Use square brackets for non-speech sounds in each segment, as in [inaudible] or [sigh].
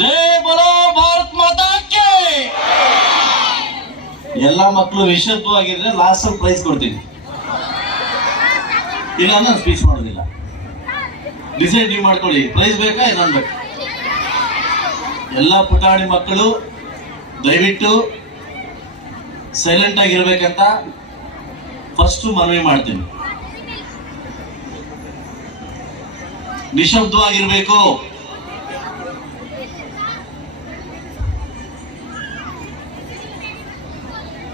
ಜೈ ಬಲೋ ಭಾರತ್ ಮಾತಾಕ್ಕೆ. ಎಲ್ಲ ಮಕ್ಕಳು ನಿಶಬ್ದವಾಗಿದ್ರೆ last price ಕೊಡ್ತೀನಿ. ಇಲ್ಲ ನಾನು ಸ್ಪೀಚ್ ಮಾಡೋದಿಲ್ಲ. ಡಿಸೈಡ್ ನೀವು ಮಾಡ್ಕೊಳ್ಳಿ. ಪ್ರೈಸ್ ಬೇಕಾ, ಇನ್ನೊಂದು ಬೇಕು? ಎಲ್ಲ ಪುಟಾಣಿ ಮಕ್ಕಳು ದಯವಿಟ್ಟು ಸೈಲೆಂಟ್ ಆಗಿರ್ಬೇಕಂತ ಫಸ್ಟ್ ಮನವಿ ಮಾಡ್ತೀನಿ. ನಿಶಬ್ದವಾಗಿರ್ಬೇಕು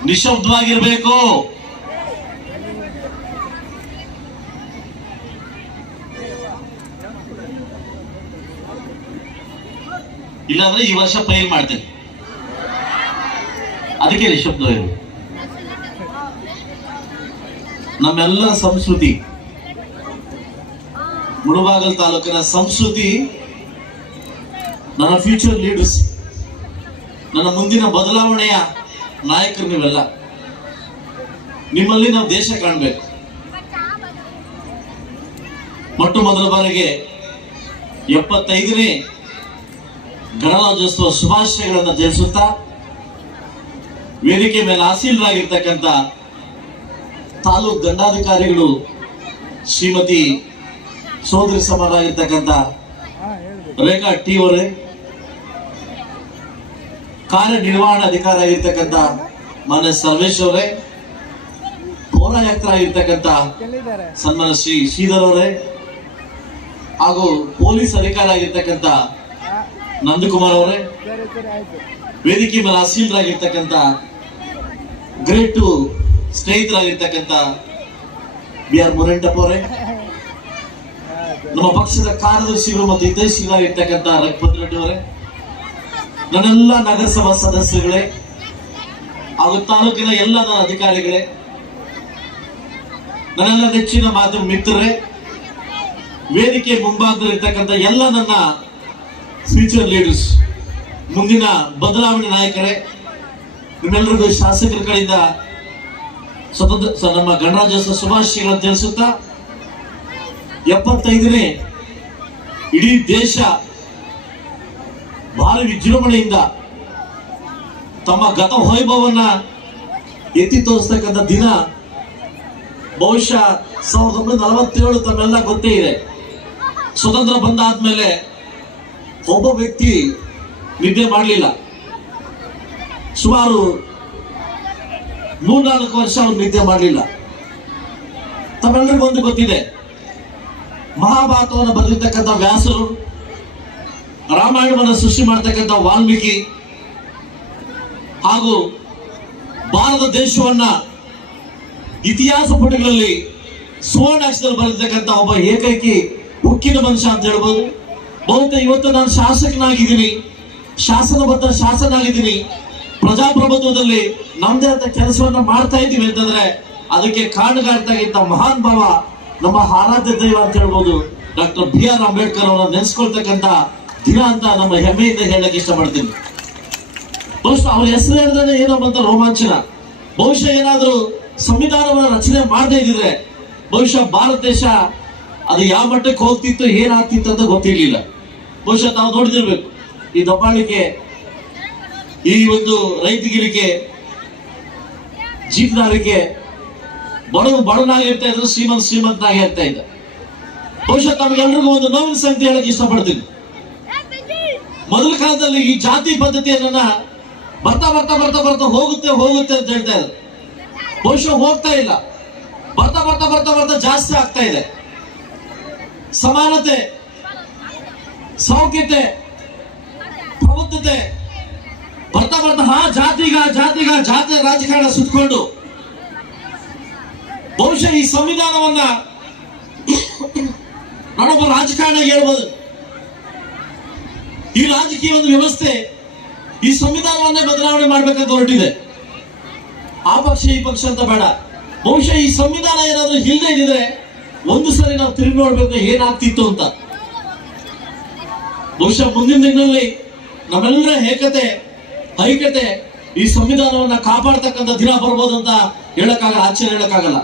ನಿಶಬ್ದವಾಗಿರ್ಬೇಕು. ಇಲ್ಲಾಂದ್ರೆ ಈ ವರ್ಷ ಫೈಲ್ ಮಾಡ್ತೇನೆ. ಅದಕ್ಕೆ ನಿಶಬ್ದ ಇರು ನಮ್ಮೆಲ್ಲ ಸಂಸ್ಕೃತಿ. ಮುಳುಬಾಗಲ್ ತಾಲೂಕಿನ ಸಂಸ್ಕೃತಿ ನನ್ನ ಫ್ಯೂಚರ್ ಲೀಡರ್ಸ್ ನನ್ನ ಮುಂದಿನ ಬದಲಾವಣೆಯ ನಾಯಕರು ನೀವೆಲ್ಲ, ನಿಮ್ಮಲ್ಲಿ ನಾವು ದೇಶ ಕಾಣಬೇಕು. ಮೊಟ್ಟ ಮೊದಲ ಬಾರಿಗೆ ಎಪ್ಪತ್ತೈದನೇ ಗಣರಾಜ್ಯೋತ್ಸವ ಶುಭಾಶಯಗಳನ್ನು ತಿಳಿಸುತ್ತಾ ವೇದಿಕೆ ಮೇಲೆ ಆಸೀನರಾಗಿರ್ತಕ್ಕಂಥ ತಾಲೂಕು ದಂಡಾಧಿಕಾರಿಗಳು ಶ್ರೀಮತಿ ಸೋದರಿ ಸಮರಾಗಿರ್ತಕ್ಕಂಥ ರೇಖಾ ಟಿ ಅವರೇ ಕಾರ್ಯನಿರ್ವಹಣಾ ಅಧಿಕಾರ ಆಗಿರ್ತಕ್ಕಂಥ ಮಾನ್ಯ ಸರ್ವೇಶ್ ಅವರೇ ಪೌರಾಯುಕ್ತರಾಗಿರ್ತಕ್ಕಂಥ ಸನ್ಮಾನ ಶ್ರೀ ಶ್ರೀಧರ್ ಅವರೇ, ಹಾಗೂ ಪೊಲೀಸ್ ಅಧಿಕಾರಿ ಆಗಿರ್ತಕ್ಕಂಥ ನಂದಕುಮಾರ್ ಅವರೇ, ವೇದಿಕೆ ಮೇಲೆ ಅಸೀಲರಾಗಿರ್ತಕ್ಕಂತ ಗ್ರೇಟ್ ಸ್ನೇಹಿತರಾಗಿರ್ತಕ್ಕಂಥ ಬಿ ಆರ್ ಮುರೇಂಟಪ್ಪ ಅವರೇ, ನಮ್ಮ ಪಕ್ಷದ ಕಾರ್ಯದರ್ಶಿಗಳು ಮತ್ತು ಹಿತೈಷಿಗಳಾಗಿರ್ತಕ್ಕಂಥ ರಘುಪತ್ ರೆಡ್ಡಿ ಅವರೇ ನನ್ನೆಲ್ಲ ನಗರಸಭಾ ಸದಸ್ಯರುಗಳೇ ಹಾಗೂ ತಾಲೂಕಿನ ಎಲ್ಲ ನನ್ನ ಅಧಿಕಾರಿಗಳೇ, ನನ್ನೆಲ್ಲ ನೆಚ್ಚಿನ ಮಾಧ್ಯಮ ಮಿತ್ರರೇ, ವೇದಿಕೆ ಮುಂಭಾಗದಲ್ಲಿರ್ತಕ್ಕಂಥ ಎಲ್ಲ ನನ್ನ ಫ್ಯೂಚರ್ ಲೀಡರ್ಸ್ ಮುಂದಿನ ಬದಲಾವಣೆ ನಾಯಕರೇ, ನಿಮ್ಮೆಲ್ಲರಿಗೂ ಶಾಸಕರ ಕಡೆಯಿಂದ ಸ್ವತಂತ್ರ ನಮ್ಮ ಗಣರಾಜ್ಯೋತ್ಸವ ಶುಭಾಶಯಗಳನ್ನು ತಿಳಿಸುತ್ತಾ, ಎಪ್ಪತ್ತೈದನೇ ಇಡೀ ದೇಶ ಭಾರಿ ವಿಜೃಂಭಣೆಯಿಂದ ತಮ್ಮ ಗತ ವೈಭವನ್ನ ಎತ್ತಿ ತೋರಿಸ್ತಕ್ಕಂಥ ದಿನ ಬಹುಶಃ ಸಾವಿರದ ಒಂಬೈನೂರ ನಲವತ್ತೇಳು ತಮ್ಮೆಲ್ಲ ಗೊತ್ತೇ ಇದೆ. ಸ್ವತಂತ್ರ ಬಂದಾದ್ಮೇಲೆ ಒಬ್ಬ ವ್ಯಕ್ತಿ ನಿದ್ದೆ ಮಾಡಲಿಲ್ಲ. ಸುಮಾರು ಮೂರ್ನಾಲ್ಕು ವರ್ಷ ಅವ್ರು ನಿದ್ದೆ ಮಾಡಲಿಲ್ಲ. ತಮ್ಮೆಲ್ಲರಿಗೂ ಒಂದು ಗೊತ್ತಿದೆ. ಮಹಾಭಾರತವನ್ನು ಬರೆದಿರ್ತಕ್ಕಂಥ ವ್ಯಾಸರು ರಾಮಾಯಣವನ್ನು ಸೃಷ್ಟಿ ಮಾಡ್ತಕ್ಕಂಥ ವಾಲ್ಮೀಕಿ ಹಾಗೂ ಭಾರತ ದೇಶವನ್ನ ಇತಿಹಾಸ ಪುಟಗಳಲ್ಲಿ ಸುವರ್ಣಾಕ್ಷದಲ್ಲಿ ಬರೆದಿರ್ತಕ್ಕಂಥ ಒಬ್ಬ ಏಕೈಕಿ ಉಕ್ಕಿನ ಮನುಷ್ಯ ಅಂತ ಹೇಳ್ಬೋದು. ಬಹುತೇಕ ಇವತ್ತು ನಾನು ಶಾಸಕನಾಗಿದ್ದೀನಿ, ಶಾಸನಬದ್ಧ ಶಾಸನಾಗಿದ್ದೀನಿ ಪ್ರಜಾಪ್ರಭುತ್ವದಲ್ಲಿ ನಮ್ದೇ ಅಂತ ಕೆಲಸವನ್ನ ಮಾಡ್ತಾ ಇದ್ದೀವಿ ಅಂತಂದ್ರೆ ಅದಕ್ಕೆ ಕಾರಣಗಾರ್ತಾಗಿದ್ದ ಮಹಾನ್ ಭಾವ ನಮ್ಮ ಆರಾಧ್ಯ ದೈವ ಅಂತ ಹೇಳ್ಬೋದು. ಡಾಕ್ಟರ್ ಬಿ ಆರ್ ಅಂಬೇಡ್ಕರ್ ಅವರ ನೆನೆಸ್ಕೊಳ್ತಕ್ಕಂಥ ದಿನ ಅಂತ ನಮ್ಮ ಹೆಮ್ಮೆಯಿಂದ ಹೇಳಕ್ ಇಷ್ಟಪಡ್ತೀನಿ. ಬಹುಶಃ ಅವ್ರ ಹೆಸರೇ ಏನೋ ಬಂತ ರೋಮಾಂಚನ. ಬಹುಶಃ ಏನಾದ್ರೂ ಸಂವಿಧಾನವನ್ನ ರಚನೆ ಮಾಡದೇ ಇದ್ರೆ ಬಹುಶಃ ಭಾರತ ದೇಶ ಅದು ಯಾವ ಮಟ್ಟಕ್ಕೆ ಹೋಗ್ತಿತ್ತು, ಏನಾಗ್ತಿತ್ತು ಅಂತ ಗೊತ್ತಿರಲಿಲ್ಲ. ಬಹುಶಃ ನಾವು ನೋಡಿದಿರ್ಬೇಕು ಈ ದಬ್ಬಾಳಿಕೆ, ಈ ಒಂದು ರೈತಗಿರಿಕೆ ಜೀತದಾರಿಕೆ ಬಡವ ಬಡವನಾಗಿರ್ತಾ ಇದ್ರು ಶ್ರೀಮಂತ ಶ್ರೀಮಂತನಾಗಿ ಇರ್ತಾ ಇದ್ದ. ಬಹುಶಃ ತಮಗೆಲ್ರಿಗೂ ಒಂದು ನೋವಿನ ಸಂಗತಿ ಹೇಳಕ್ಕೆ ಇಷ್ಟಪಡ್ತೀನಿ. ಮೊದಲ ಕಾಲದಲ್ಲಿ ಈ ಜಾತಿ ಪದ್ಧತಿಯನ್ನ ಬರ್ತಾ ಬರ್ತಾ ಬರ್ತಾ ಬರ್ತಾ ಹೋಗುತ್ತೆ ಹೋಗುತ್ತೆ ಅಂತ ಹೇಳ್ತಾ ಇದ್ರು ಬಹುಶಃ ಹೋಗ್ತಾ ಇಲ್ಲ. ಬರ್ತಾ ಬರ್ತಾ ಬರ್ತಾ ಬರ್ತಾ ಜಾಸ್ತಿ ಆಗ್ತಾ ಇದೆ. ಸಮಾನತೆ, ಸೌಖ್ಯತೆ, ಪ್ರಬುದ್ಧತೆ. ಬರ್ತಾ ಬರ್ತಾ, ಹಾ, ಜಾತಿಗ ಜಾತಿಗ, ಜಾತಿ ರಾಜಕಾರಣ ಸುತ್ಕೊಂಡು ಬಹುಶಃ ಈ ಸಂವಿಧಾನವನ್ನ [coughs] ನಾನೊಬ್ಬ ರಾಜಕಾರಣ ಹೇಳ್ಬೋದು. ಈ ರಾಜಕೀಯ ಒಂದು ವ್ಯವಸ್ಥೆ, ಈ ಸಂವಿಧಾನವನ್ನೇ ಬದಲಾವಣೆ ಮಾಡ್ಬೇಕಂತ ಹೊರಟಿದೆ. ಆ ಪಕ್ಷ, ಈ ಪಕ್ಷ ಅಂತ ಬೇಡ. ಬಹುಶಃ ಈ ಸಂವಿಧಾನ ಏನಾದ್ರೂ ಹಿಂದೆ ಇದ್ರೆ ಒಂದು ಸಾರಿ ನಾವು ತಿರುಗಿ ನೋಡ್ಬೇಕು ಏನಾಗ್ತಿತ್ತು ಅಂತ. ಬಹುಶಃ ಮುಂದಿನ ದಿನಗಳಲ್ಲಿ ನಮ್ಮೆಲ್ಲರ ಏಕತೆ, ಐಕ್ಯತೆ ಈ ಸಂವಿಧಾನವನ್ನ ಕಾಪಾಡ್ತಕ್ಕಂಥ ದಿನ ಬರ್ಬೋದು ಅಂತ ಹೇಳಕ್ಕಾಗಲ್ಲ ಆಶ್ಚರ್ಯ ಹೇಳಕ್ಕಾಗಲ್ಲ.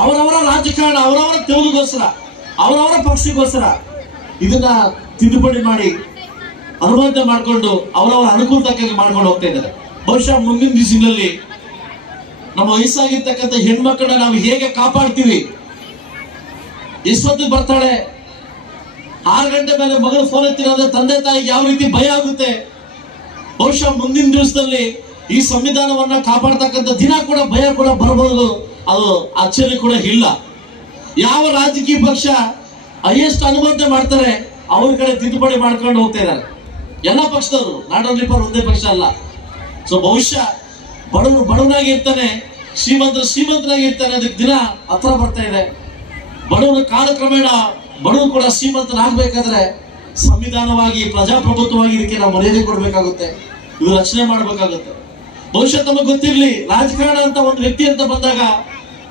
ಅವರವರ ರಾಜಕಾರಣ, ಅವರವರ ತೆಗೆದುಗೋಸ್ಕರ, ಅವರವರ ಪಕ್ಷಕ್ಕೋಸ್ಕರ ಇದನ್ನ ತಿದ್ದುಪಡಿ ಮಾಡಿ ಅನುಮೋದನೆ ಮಾಡಿಕೊಂಡು ಅವರವರ ಅನುಕೂಲ ಮಾಡ್ಕೊಂಡು ಹೋಗ್ತಾ ಇದ್ದಾರೆ. ಬಹುಶಃ ಮುಂದಿನ ದಿವಸಗಳಲ್ಲಿ ನಮ್ಮ ವಯಸ್ಸಾಗಿರ್ತಕ್ಕಂಥ ಹೆಣ್ಮಕ್ಕಳನ್ನ ನಾವು ಹೇಗೆ ಕಾಪಾಡ್ತೀವಿ? ಎಷ್ಟೊತ್ತಿಗೆ ಬರ್ತಾಳೆ. ಆರು ಗಂಟೆ ಮೇಲೆ ಮಗಳು ಫೋನ್ ಎತ್ತಿರೋದ್ರೆ ತಂದೆ ತಾಯಿಗೆ ಯಾವ ರೀತಿ ಭಯ ಆಗುತ್ತೆ? ಬಹುಶಃ ಮುಂದಿನ ದಿವಸದಲ್ಲಿ ಈ ಸಂವಿಧಾನವನ್ನ ಕಾಪಾಡ್ತಕ್ಕಂಥ ದಿನ ಕೂಡ ಭಯ ಕೂಡ ಬರಬಹುದು. ಅದು ಅಚ್ಚರಿ ಕೂಡ ಇಲ್ಲ. ಯಾವ ರಾಜಕೀಯ ಪಕ್ಷ ಹೈಯೆಸ್ಟ್ ಅನುಮೋದನೆ ಮಾಡ್ತಾರೆ, ಅವ್ರ ಕಡೆ ತಿದ್ದುಪಡಿ ಮಾಡ್ಕೊಂಡು ಹೋಗ್ತಾ ಇದ್ದಾರೆ. ಎಲ್ಲ ಪಕ್ಷದವರು ನಾಡೋಲಿಪರ್ ಒಂದೇ ಪಕ್ಷ ಅಲ್ಲ. ಸೊ ಬಹುಶಃ ಬಡವರು ಬಡವನಾಗಿ ಇರ್ತಾನೆ ಶ್ರೀಮಂತರು ಶ್ರೀಮಂತನಾಗಿ ಇರ್ತಾನೆ ಅದಕ್ಕೆ ದಿನ ಹತ್ರ ಬರ್ತಾ ಇದೆ. ಬಡವನ ಕಾಲಕ್ರಮೇಣ ಬಡವರು ಕೂಡ ಶ್ರೀಮಂತನಾಗಬೇಕಾದ್ರೆ ಸಂವಿಧಾನವಾಗಿ, ಪ್ರಜಾಪ್ರಭುತ್ವವಾಗಿ ಇದಕ್ಕೆ ನಾವು ಮರ್ಯಾದೆ ಕೊಡಬೇಕಾಗುತ್ತೆ. ಇದು ರಚನೆ ಮಾಡಬೇಕಾಗುತ್ತೆ. ಬಹುಶಃ ತಮಗೆ ಗೊತ್ತಿರಲಿ, ರಾಜಕಾರಣ ಅಂತ ಒಂದು ವ್ಯಕ್ತಿ ಅಂತ ಬಂದಾಗ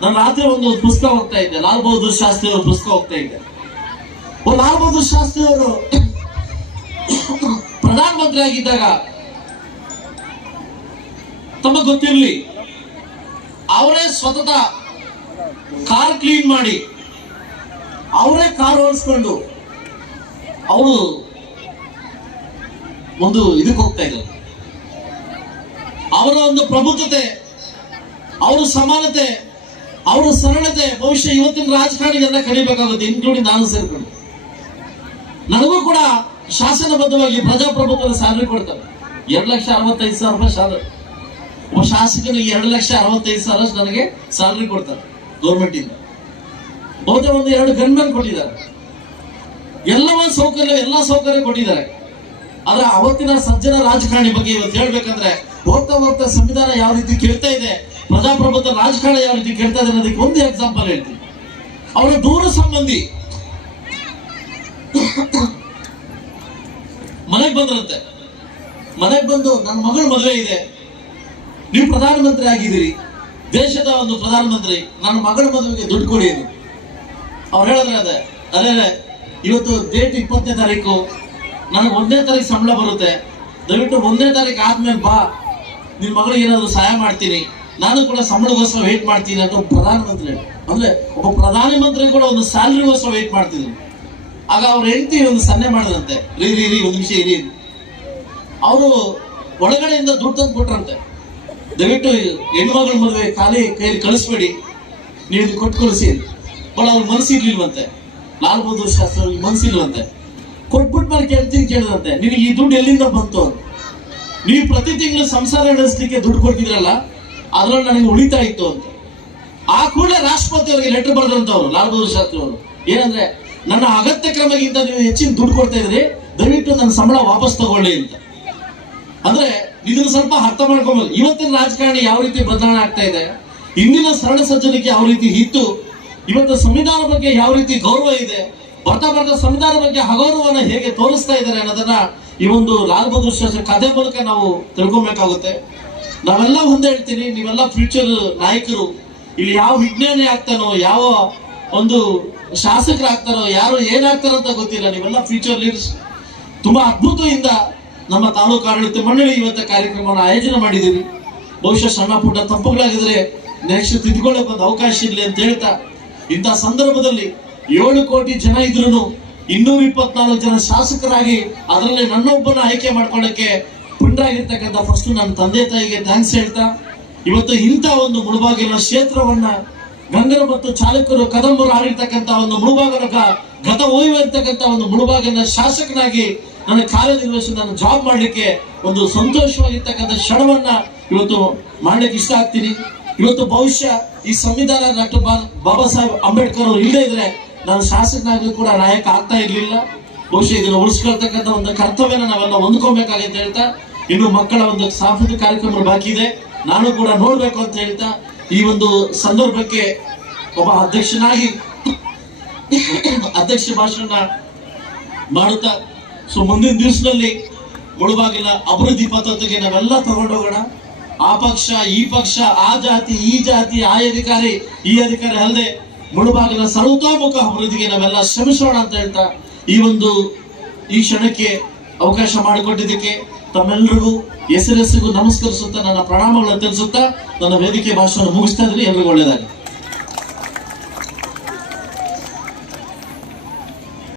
ನಾನು ರಾತ್ರಿ ಒಂದು ಪುಸ್ತಕ ಹೋಗ್ತಾ ಇದ್ದೆ ಲಾಲ್ ಬಹದ್ದೂರ್ ಶಾಸ್ತ್ರಿ ಅವರ ಪುಸ್ತಕ ಹೋಗ್ತಾ ಇದ್ದೆ ಲಾಲ್ ಬಹದ್ದೂರ್ ಶಾಸ್ತ್ರಿ ಅವರು ಪ್ರಧಾನಮಂತ್ರಿ ಆಗಿದ್ದಾಗ ತಮಗೆ ಗೊತ್ತಿರಲಿ, ಅವರೇ ಸ್ವತಃ ಕಾರ್ ಕ್ಲೀನ್ ಮಾಡಿ, ಅವರೇ ಕಾರ್ ಓಡಿಸ್ಕೊಂಡು ಅವರು ಒಂದು ಇದಕ್ಕೆ ಹೋಗ್ತಾ ಇದ್ರು ಅವರ ಒಂದು ಪ್ರಬುದ್ಧತೆ, ಅವರ ಸಮಾನತೆ, ಅವರ ಸರಳತೆ ಬಹುಶಃ ಇವತ್ತಿನ ರಾಜಕಾರಣಿಗಳನ್ನ ಕಲಿಬೇಕಾಗುತ್ತೆ ಇನ್ಕ್ಲೂಡಿಂಗ್ ನಾನು ಸೇರ್ಕೊಂಡು. ನನಗೂ ಕೂಡ ಶಾಸನಬದ್ಧವಾಗಿ ಪ್ರಜಾಪ್ರಭುತ್ವದ ಸ್ಯಾಲರಿ ಕೊಡ್ತಾರೆ. ಎರಡು ಲಕ್ಷ ಅರವತ್ತೈದು ಸಾವಿರ ರೂಪಾಯಿ ಸ್ಯಾಲರಿ ಒಬ್ಬ ಶಾಸಕನಿಗೆ ಎರಡು ಲಕ್ಷ ಅರವತ್ತೈದು ಸಾವಿರ ನನಗೆ ಸ್ಯಾಲರಿ ಕೊಡ್ತಾರೆ ಗೌರ್ಮೆಂಟ್ ಇಂದ ಬಹುತೇಕ ಒಂದು ಎರಡು ಗನ್ಮೆನ್ ಕೊಟ್ಟಿದ್ದಾರೆ. ಎಲ್ಲವ ಸೌಕರ್ಯ, ಎಲ್ಲ ಸೌಕರ್ಯ ಕೊಟ್ಟಿದ್ದಾರೆ. ಆದ್ರೆ ಅವತ್ತಿನ ಸಜ್ಜನ ರಾಜಕಾರಣಿ ಬಗ್ಗೆ ಇವತ್ತು ಹೇಳ್ಬೇಕಂದ್ರೆ ಹೋಗ್ತಾ ಹೋಗ್ತಾ ಸಂವಿಧಾನ ಯಾವ ರೀತಿ ಕೇಳ್ತಾ ಇದೆ, ಪ್ರಜಾಪ್ರಭುತ್ವ ರಾಜಕಾರಣ ಯಾವ ರೀತಿ ಕೇಳ್ತಾ ಇದೆ ಅನ್ನೋದಕ್ಕೆ ಒಂದು ಎಕ್ಸಾಂಪಲ್ ಹೇಳ್ತೀನಿ. ಅವರ ದೂರ ಸಂಬಂಧಿ ಮನೆಗೆ ಬಂದ್ರಂತೆ. ಮನೆಗೆ ಬಂದು ನನ್ನ ಮಗಳ ಮದುವೆ ಇದೆ. ನೀವು ಪ್ರಧಾನಮಂತ್ರಿ ಆಗಿದ್ದೀರಿ. ದೇಶದ ಒಂದು ಪ್ರಧಾನಮಂತ್ರಿ, ನನ್ನ ಮಗಳ ಮದುವೆಗೆ ದುಡ್ಡು ಕೊಡಿ ಅದು ಅವ್ರು ಹೇಳಿದ್ರೆ ಅದೇ. ಅದೇ ಇವತ್ತು ಡೇಟ್ ಇಪ್ಪತ್ತನೇ ತಾರೀಕು. ನನಗೆ ಒಂದನೇ ತಾರೀಕು ಸಂಬಳ ಬರುತ್ತೆ. ದಯವಿಟ್ಟು ಒಂದನೇ ತಾರೀಕು ಆದ್ಮೇಲೆ ಬಾ. ನಿನ್ ಮಗಳಿಗೆ ಏನಾದರೂ ಸಹಾಯ ಮಾಡ್ತೀನಿ. ನಾನು ಕೂಡ ಸಂಬಳಗೋಸ್ಕರ ವೇಟ್ ಮಾಡ್ತೀನಿ ಅಂತ ಪ್ರಧಾನಮಂತ್ರಿ. ಅಂದ್ರೆ ಒಬ್ಬ ಪ್ರಧಾನಮಂತ್ರಿ ಕೂಡ ಒಂದು ಸ್ಯಾಲರಿಗೋಸ್ಕರ ವೇಟ್ ಮಾಡ್ತಿದ್ರು. ಆಗ ಅವ್ರ ಹೆಂಡತಿ ಒಂದು ಸನ್ನೆ ಮಾಡಿದಂತೆ, ರೀ ರೀ ಒಂದು ನಿಮಿಷ ಇರಿ. ಅವರು ಒಳಗಡೆಯಿಂದ ದುಡ್ಡು ತಂದು ಕೊಟ್ರಂತೆ ದಯವಿಟ್ಟು ಹೆಣ್ಮಗಳ ಮದುವೆ ಖಾಲಿ ಕೈಯಲ್ಲಿ ಕಳಿಸ್ಬೇಡಿ, ನೀವು ಇದು ಕೊಟ್ಟು ಕಳಿಸಿ ಬಟ್ ಅವ್ರ ಮನಸ್ಸಿರ್ಲಿಲ್ವಂತೆ ಲಾಲ್ ಬಹದ್ದೂರ್ ಶಾಸ್ತ್ರ ಮನಸ್ಸಿಲ್ವಂತೆ ಕೊಟ್ಬಿಟ್ಟು ಮೇಲೆ ಕೇಳ್ತೀನಿ ಕೇಳಿದಂತೆ, ನಿನಗೆ ಈ ದುಡ್ಡು ಎಲ್ಲಿಂದ ಬಂತು? ನೀವು ಪ್ರತಿ ತಿಂಗಳು ಸಂಸಾರ ನಡೆಸಲಿಕ್ಕೆ ದುಡ್ಡು ಕೊಡ್ತಿದ್ರಲ್ಲ, ಅದ್ರಲ್ಲಿ ನನಗೆ ಉಳಿತಾ ಇತ್ತು ಅಂತ. ಆ ಕೂಡಲೇ ರಾಷ್ಟ್ರಪತಿ ಅವರಿಗೆ ಲೆಟರ್ ಬರೆದಂತವ್ರು ಲಾಲ್ ಬಹದ್ದೂರ್ ಶಾಸ್ತ್ರಿ ಅವರು. ಏನಂದ್ರೆ ನನ್ನ ಅಗತ್ಯ ಕ್ರಮಗಿಂತ ನೀವು ಹೆಚ್ಚಿನ ದುಡ್ಡು ಕೊಡ್ತಾ ಇದ್ರಿ ದಯವಿಟ್ಟು ನನ್ನ ಸಂಬಳ ವಾಪಸ್ ತಗೊಳ್ಳಿ ಅಂತ. ಅಂದ್ರೆ ಇದನ್ನ ಸ್ವಲ್ಪ ಅರ್ಥ ಮಾಡ್ಕೊಬೋದು. ಇವತ್ತಿನ ರಾಜಕಾರಣ ಯಾವ ರೀತಿ ಬದಲಾವಣೆ ಆಗ್ತಾ ಇದೆ, ಇಂದಿನ ಸರಳ ಸಜ್ಜನಿಕೆ ಯಾವ ರೀತಿ ಇತ್ತು ಇವತ್ತು ಸಂವಿಧಾನ ಬಗ್ಗೆ ಯಾವ ರೀತಿ ಗೌರವ ಇದೆ, ಬರ್ತಾ ಬರ್ತಾ ಸಂವಿಧಾನ ಬಗ್ಗೆ ಅಗೌರವನ ಹೇಗೆ ತೋರಿಸ್ತಾ ಇದ್ದಾರೆ ಅನ್ನೋದನ್ನ ಈ ಒಂದು ಲಾಲ್ ಬಹದ್ದೂರ್ ಶಾಸ್ತ್ರಿ ಕಥೆ ಮೂಲಕ ನಾವು ತಿಳ್ಕೊಬೇಕಾಗುತ್ತೆ. ನಾವೆಲ್ಲ ಒಂದೇ ಹೇಳ್ತೀನಿ, ನೀವೆಲ್ಲ ಫ್ಯೂಚರ್ ನಾಯಕರು, ಇಲ್ಲಿ ಯಾವ ವಿಜ್ಞಾನಿ ಆಗ್ತಾನೋ, ಯಾವ ಒಂದು ಶಾಸಕರಾಗ್ತಾರೋ, ಯಾರು ಏನಾಗ್ತಾರೋ ಅಂತ ಗೊತ್ತಿಲ್ಲ. ನೀವೆಲ್ಲ ಫ್ಯೂಚರ್ ಲೀಡರ್ಸ್ ತುಂಬಾ ಅದ್ಭುತದಿಂದ ನಮ್ಮ ತಾಲೂಕು ಆಡಳಿತ ಮಂಡಳಿ ಇವತ್ತ ಕಾರ್ಯಕ್ರಮವನ್ನು ಆಯೋಜನೆ ಮಾಡಿದ್ದೀವಿ ಬಹುಶಃ ಸಣ್ಣ ಪುಟ್ಟ ತಪ್ಪುಗಳಾಗಿದ್ರೆ ನೆಕ್ಸ್ಟ್ ತಿದ್ಕೊಳ್ಳೋಕೆ ಒಂದು ಅವಕಾಶ ಇರಲಿ ಅಂತ ಹೇಳ್ತಾ, ಇಂಥ ಸಂದರ್ಭದಲ್ಲಿ ಏಳು ಕೋಟಿ ಜನ ಇದ್ರು ಇನ್ನೂರ ಇಪ್ಪತ್ನಾಲ್ಕು ಜನ ಶಾಸಕರಾಗಿ ಅದರಲ್ಲಿ ನನ್ನೊಬ್ಬನ ಆಯ್ಕೆ ಮಾಡ್ಕೊಳ್ಳಕ್ಕೆ ಪುಂಡಾಗಿರ್ತಕ್ಕಂಥ ಫಸ್ಟ್ ನನ್ನ ತಂದೆ ತಾಯಿಗೆ ಥ್ಯಾಂಕ್ಸ್ ಹೇಳ್ತಾ, ಇವತ್ತು ಇಂಥ ಒಂದು ಮುಳುಬಾಗಿಲ ಕ್ಷೇತ್ರವನ್ನ ಗಂಗರ ಮತ್ತು ಚಾಲಕರು ಕದಂಬರು ಆಡಿರ್ತಕ್ಕಂಥ ಒಂದು ಮುಳುಭಾಗದ ಗತ ಹೋಗಿರ್ತಕ್ಕಂಥ ಒಂದು ಮುಳುಬಾಗಿನ ಶಾಸಕನಾಗಿ ನನ್ನ ಕಾರ್ಯನಿರ್ವಹಿಸಿ ನಾನು ಜಾಬ್ ಮಾಡಲಿಕ್ಕೆ ಒಂದು ಸಂತೋಷವಾಗಿರ್ತಕ್ಕಂಥ ಕ್ಷಣವನ್ನ ಇವತ್ತು ಮಾಡ್ಲಿಕ್ಕೆ ಇಷ್ಟ ಆಗ್ತೀನಿ. ಇವತ್ತು ಬಹುಶಃ ಈ ಸಂವಿಧಾನ ಡಾಕ್ಟರ್ ಬಾಬಾ ಸಾಹೇಬ್ ಅಂಬೇಡ್ಕರ್ ಅವರು ಇಲ್ಲದೆ ಇದ್ರೆ ನಾನು ಶಾಸಕನಾಗಿ ಕೂಡ ನಾಯಕ ಆಗ್ತಾ ಇರಲಿಲ್ಲ. ಬಹುಶಃ ಇದನ್ನು ಉಳಿಸ್ಕೊಳ್ತಕ್ಕಂಥ ಒಂದು ಕರ್ತವ್ಯನ ನಾವೆಲ್ಲ ಅಂತ. ಹೇಳ್ತಾ ಇನ್ನು ಮಕ್ಕಳ ಒಂದು ಸಾಂಸ್ಕೃತಿಕ ಕಾರ್ಯಕ್ರಮ ಬಾಕಿ ಇದೆ. ನಾನು ಕೂಡ ನೋಡ್ಬೇಕು ಅಂತ ಹೇಳ್ತಾ ಈ ಒಂದು ಸಂದರ್ಭಕ್ಕೆ ಒಬ್ಬ ಅಧ್ಯಕ್ಷನಾಗಿ ಅಧ್ಯಕ್ಷ ಭಾಷಣ ಮಾಡುತ್ತಾ, ಸೊ ಮುಂದಿನ ದಿವಸದಲ್ಲಿ ಮುಳುವಾಗಿಲ್ಲ, ಅಭಿವೃದ್ಧಿ ಪದ್ಧತಿಗೆ ನಾವೆಲ್ಲ ತಗೊಂಡೋಗೋಣ. ಆ ಪಕ್ಷ, ಈ ಪಕ್ಷ, ಆ ಜಾತಿ, ಈ ಜಾತಿ, ಆ ಅಧಿಕಾರಿ, ಈ ಅಧಿಕಾರಿ ಅಲ್ಲದೆ ಮುಳುಬಾಗಿಲ ಸರ್ವತೋಮುಖ ಅಭಿವೃದ್ಧಿಗೆ ನಾವೆಲ್ಲ ಶ್ರಮಿಸೋಣ ಅಂತ ಹೇಳ್ತಾ ಈ ಒಂದು ಈ ಕ್ಷಣಕ್ಕೆ ಅವಕಾಶ ಮಾಡಿಕೊಟ್ಟಿದ್ದಕ್ಕೆ ತಮ್ಮೆಲ್ಲರಿಗೂ ಹೆಸರೆಸರಿಗೂ ನಮಸ್ಕರಿಸುತ್ತಾ ನನ್ನ ಪ್ರಣಾಮಗಳನ್ನು ತಿಳಿಸುತ್ತಾ ನನ್ನ ವೇದಿಕೆ ಭಾಷೆಯನ್ನು ಮುಗಿಸ್ತಾ ಇದ್ದೀನಿ. ಎಲ್ರಿಗೂ ಒಳ್ಳೆಯದಾಗಿ